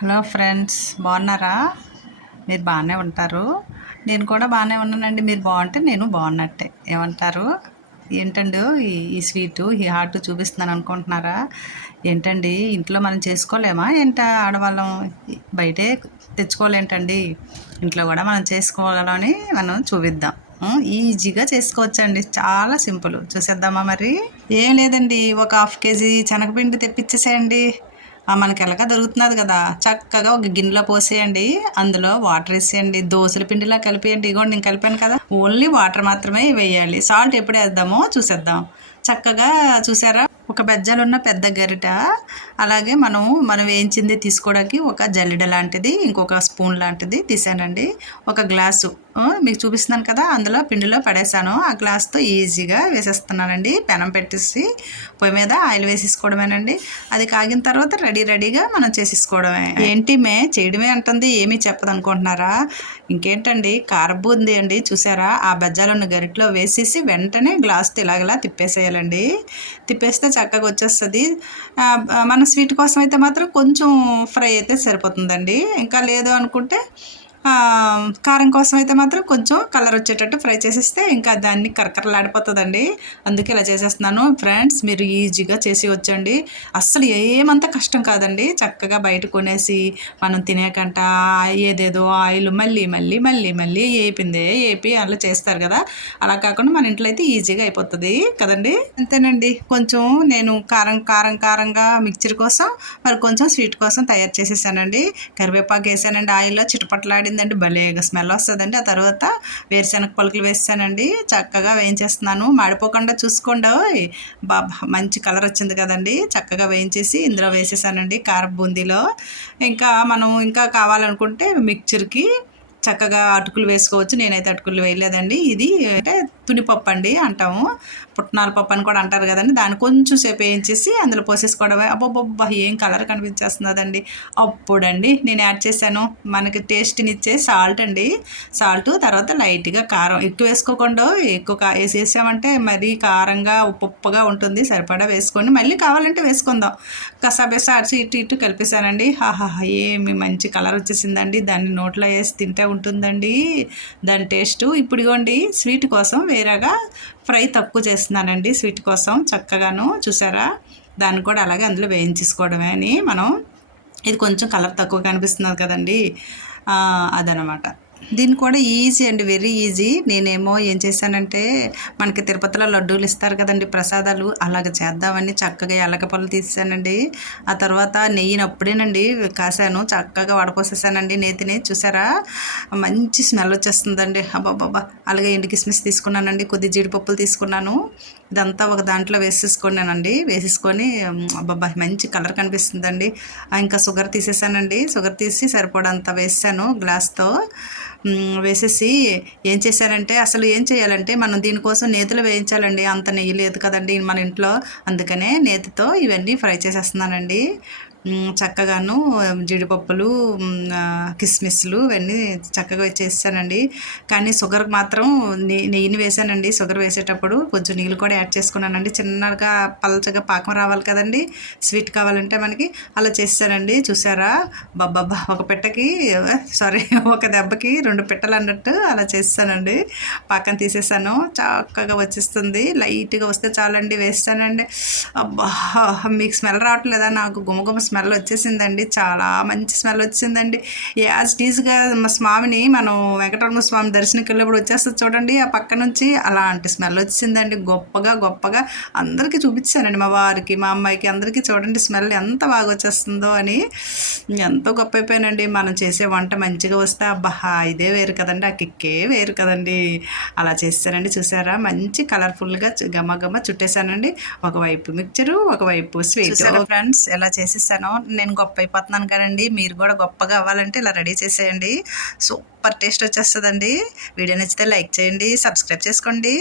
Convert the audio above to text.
Hello friends, బాగున్నారా? మీరు బాగానే ఉంటారు. నేను కూడా బాగానే ఉన్నానండి. మీరు బాగుంటే నేను బాగున్నట్టే. ఏమంటారు? ఏంటండి ఈ స్వీటు ఈ హార్ట్ చూపిస్తున్నాను అనుకుంటున్నారా? ఏంటండి, ఇంట్లో మనం చేసుకోలేమా ఆడవాళ్ళం? బయటే తెచ్చుకోలేంటండి, ఇంట్లో కూడా మనం చేసుకోవాలని మనం చూపిద్దాం. ఈజీగా చేసుకోవచ్చండి, చాలా సింపుల్. చూసేద్దామా మరి? ఏం లేదండి, ఒక హాఫ్ కేజీ శనగపిండి తెప్పించేసేయండి. మనకి ఎలాగా దొరుకుతున్నది కదా, చక్కగా ఒక గిన్నెలో పోసేయండి. అందులో వాటర్ వేసేయండి, దోశల పిండిలా కలిపేయండి. ఇగోండి నేను కలిపాను కదా, ఓన్లీ వాటర్ మాత్రమే వేయాలి. సాల్ట్ ఎప్పుడు వేద్దామో చూసేద్దాం. చక్కగా చూసారా, ఒక బెజ్జాలున్న పెద్ద గరిట, అలాగే మనం వేయించింది తీసుకోవడానికి ఒక జల్లెడ లాంటిది, ఇంకొక స్పూన్ లాంటిది తీసానండి. ఒక గ్లాసు మీకు చూపిస్తున్నాను కదా, అందులో పిండిలో పడేసాను. ఆ గ్లాస్తో ఈజీగా వేసేస్తున్నానండి. పెనం పెట్టేసి పొయ్యి మీద ఆయిల్ వేసేసుకోవడమేనండి. అది కాగిన తర్వాత రెడీగా మనం చేసేసుకోవడమే. ఏంటి చేయడమే అంటుంది, ఏమీ చెప్పదు అనుకుంటున్నారా? ఇంకేంటండి, కారబూంది అండి. చూసారా, ఆ బెజ్జాలను గరిటలో వేసేసి వెంటనే గ్లాస్తో ఇలాగలా తిప్పేసేయాలండి. తిప్పేస్తే చక్కగా వచ్చేస్తుంది. మన స్వీట్ కోసం అయితే మాత్రం కొంచెం ఫ్రై అయితే సరిపోతుందండి. ఇంకా లేదు అనుకుంటే కారం కోసం అయితే మాత్రం కొంచెం కలర్ వచ్చేటట్టు ఫ్రై చేసేస్తే ఇంకా దాన్ని కరకరలాడిపోతుందండి. అందుకే ఇలా చేసేస్తున్నాను. ఫ్రెండ్స్, మీరు ఈజీగా చేసి వచ్చండి. అస్సలు ఏమంత కష్టం కాదండి. చక్కగా బయట కొనేసి మనం తినేకంట ఏదేదో ఆయిల్ మళ్ళీ మళ్ళీ మళ్ళీ మళ్ళీ ఏపి అలా చేస్తారు కదా, అలా కాకుండా మన ఇంట్లో అయితే ఈజీగా అయిపోతుంది కదండి. అంతేనండి, కొంచెం నేను కారంగా మిక్చర్ కోసం మరి కొంచెం స్వీట్ కోసం తయారు చేసేసానండి. కరివేపాకు వేసానండి, ఆయిల్లో చిటపట్లాడిందండి, భలేగా స్మెల్ వస్తుందండి. ఆ తర్వాత వేరుశనగ పలుకులు వేసానండి, చక్కగా వేయించేస్తున్నాను. మాడిపోకుండా చూసుకోండి. బాబా, మంచి కలర్ వచ్చింది కదండి. చక్కగా వేయించేసి ఇందులో వేసేసానండి కారం బూందీలో. ఇంకా మనం ఇంకా కావాలనుకుంటే మిక్చర్కి చక్కగా అటుకులు వేసుకోవచ్చు. నేనైతే అటుకులు వేయలేదండి. ఇది అంటే తునిపప్పు అండి అంటాము, పుట్నాల పప్పు అని కూడా అంటారు కదండి. దాన్ని కొంచెం సేపు వేయించేసి అందులో పోసేసుకోవడమే. అబ్బబ్బబ్బా, ఏం కలర్ కనిపించేస్తున్నదండి. అప్పుడండి నేను యాడ్ చేశాను మనకి టేస్ట్నిచ్చే సాల్ట్ అండి. సాల్ట్ తర్వాత లైట్గా కారం, ఎక్కువ వేసుకోకుండా, ఎక్కువ వేసేసామంటే మరీ కారంగా ఉప్పుగా ఉంటుంది. సరిపడా వేసుకోండి, మళ్ళీ కావాలంటే వేసుకుందాం. కసాబేసా అరిచి ఇటు కలిపేశానండి. హాహా, ఏమి మంచి కలర్ వచ్చేసిందండి. దాన్ని నోట్లో వేసి తింటే ఉంటుందండి దాని టేస్ట్. ఇప్పుడు ఇవ్వండి, స్వీట్ కోసం వేరేగా ఫ్రై తక్కువ చేస్తున్నానండి. స్వీట్ కోసం చక్కగాను చూసారా, దాన్ని కూడా అలాగే అందులో వేయించేసుకోవడమే అని మనం. ఇది కొంచెం కలర్ తక్కువ కనిపిస్తున్నది కదండి, అదనమాట. దీన్ని కూడా ఈజీ అండి, వెరీ ఈజీ. నేనేమో ఏం చేశానంటే, మనకి తిరుపతిలో లడ్డూలు ఇస్తారు కదండి ప్రసాదాలు, అలాగ చేద్దామని చక్కగా యాలకపళ్ళు తీసానండి. ఆ తర్వాత నెయ్యిని అప్పుడేనండి కాసాను, చక్కగా వడపోసేసానండి నేతిని. చూసారా, మంచి స్మెల్ వచ్చేస్తుందండి. అబ్బాబ్బా, అలాగే ఎండు కిస్మిస్ తీసుకున్నానండి, కొద్ది జీడిపప్పులు తీసుకున్నాను. ఇదంతా ఒక దాంట్లో వేసేసుకున్నానండి. వేసేసుకొని అబ్బాబ్బా, మంచి కలర్ కనిపిస్తుందండి. ఇంకా షుగర్ తీసేసానండి. షుగర్ తీసి సరిపడంత వేసాను గ్లాస్తో. వేసేసి ఏం చేశానంటే, అసలు ఏం చేయాలంటే మనం దీనికోసం నేతిలో వేయించాలండి. అంత నెయ్యి లేదు కదండి మన ఇంట్లో, అందుకనే నేతితో ఇవన్నీ ఫ్రై చేసేస్తున్నానండి. చక్కగాను జీడిపప్పులు, కిస్మిస్లు ఇవన్నీ చక్కగా చేసానండి. కానీ షుగర్ మాత్రం నెయ్యిని వేసానండి. షుగర్ వేసేటప్పుడు కొంచెం నీళ్ళు కూడా యాడ్ చేసుకున్నానండి. చిన్నగా పలచగా పాకం రావాలి కదండి స్వీట్ కావాలంటే మనకి, అలా చేసానండి. చూసారా, బాబ్బా, ఒక పిట్టకి సారీ ఒక దెబ్బకి రెండు పిట్టలు అన్నట్టు అలా చేస్తానండి. పాకం తీసేసాను, చక్కగా వచ్చేస్తుంది. లైట్గా వస్తే చాలండి, వేస్తానండి. అబ్బా, మీకు స్మెల్ రావట్లేదా? నాకు గుమగుమ స్మెల్ వచ్చేసిందండి, చాలా మంచి స్మెల్ వచ్చిందండి. యాజ్ టీజ్గా మా స్వామిని మనం వెంకటరమణ స్వామి దర్శనకి వెళ్ళినప్పుడు వచ్చేస్తుంది చూడండి, ఆ పక్క నుంచి అలాంటి స్మెల్ వచ్చిందండి. గొప్పగా అందరికీ చూపించానండి, మా వారికి, మా అమ్మాయికి, అందరికీ. చూడండి స్మెల్ ఎంత బాగా వచ్చేస్తుందో అని. ఎంతో గొప్ప అయిపోయానండి. మనం చేసే వంట మంచిగా వస్తే అబ్బా, ఇదే వేరు కదండి, ఆ కిక్కే వేరు కదండి. అలా చేస్తానండి. చూసారా, మంచి కలర్ఫుల్గా గమ చుట్టేసానండి. ఒకవైపు మిక్చరు, ఒకవైపు స్వీట్. ఫ్రెండ్స్, ఎలా చేసేసానో, నేను గొప్ప అయిపోతున్నాను కదండి. మీరు కూడా గొప్పగా అవ్వాలంటే ఇలా రెడీ చేసేయండి. సూపర్ టేస్ట్ వచ్చేస్తుందండి. వీడియో నచ్చితే లైక్ చేయండి, సబ్స్క్రైబ్ చేసుకోండి.